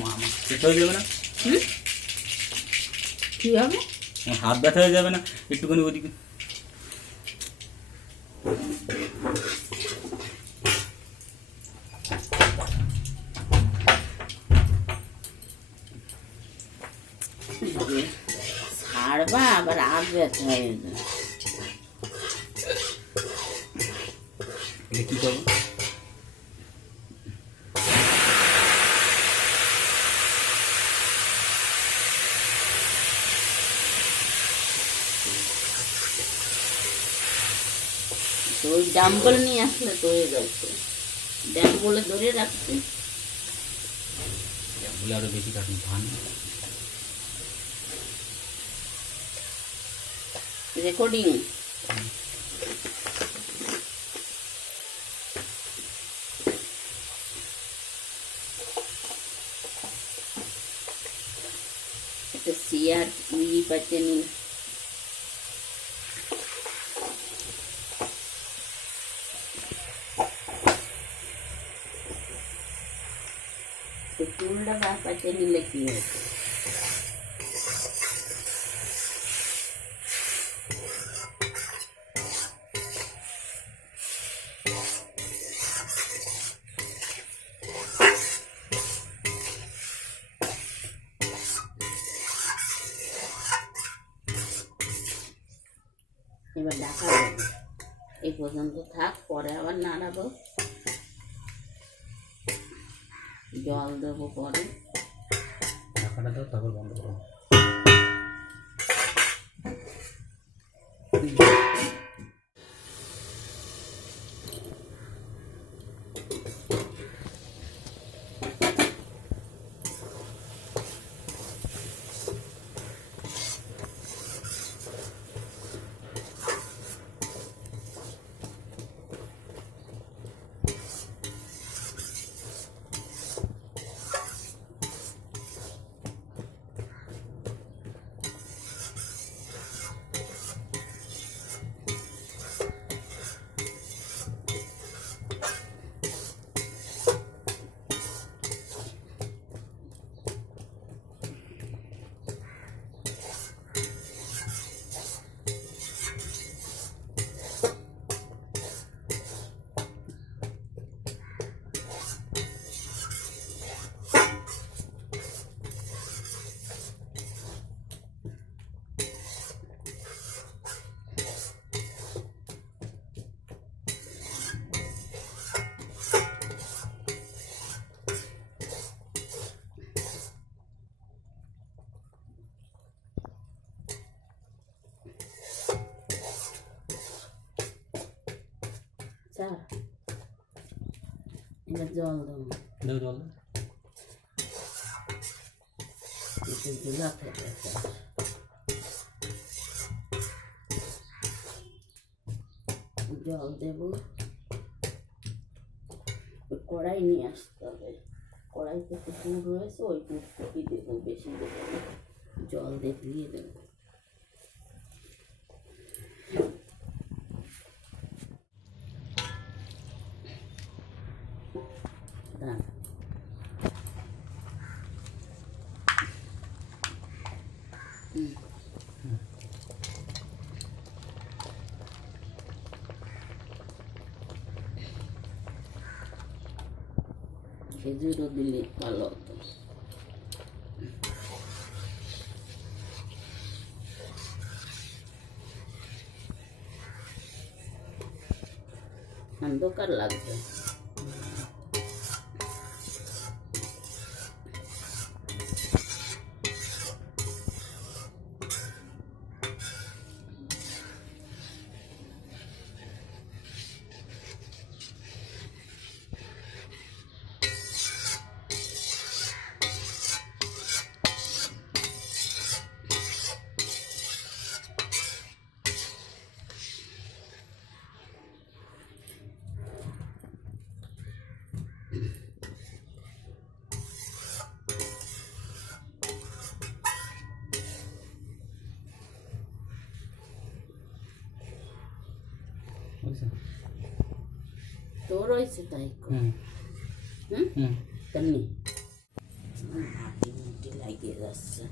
মামা সেটা হয়ে যাবে না? কি হবে? আমার হাত ব্যথা হয়ে যাবে না একটুখানি ওদিকে? ছাড়বা আবার হাত ব্যথা হয়ে যাবে। কি করবো? তো ওই ডাম্বল নিয়ে আসলে তো হয়ে যাচ্ছে, ডাম্বলে ধরে রাখছে বলে আরো বেশি কাটুন ধান। রেকর্ডিং। একটা চেয়ার পাচ্ছে নি, চুলটা গা পাচ্ছে নিলে কি হয়েছে? এবার ঢাকা দেবো, এই পর্যন্ত থাক, পরে আবার নাড়াবো, জল দেবো পরে। ঢাকাটা দাও তারপর বন্ধ করো। এবার জল দেবো, দাও জল জল দেবো। কড়াই নিয়ে আসতে হবে, কড়াইতে একটু পুর রয়েছে, ওই পুরটুকুই দেবো, বেশি দেবো না, জল দিয়ে দেবো। খেজুরও দিলে ভালো হতো। অন্ধকার লাগবে। তোর হয়েছে তাই তেমনি যাচ্ছে।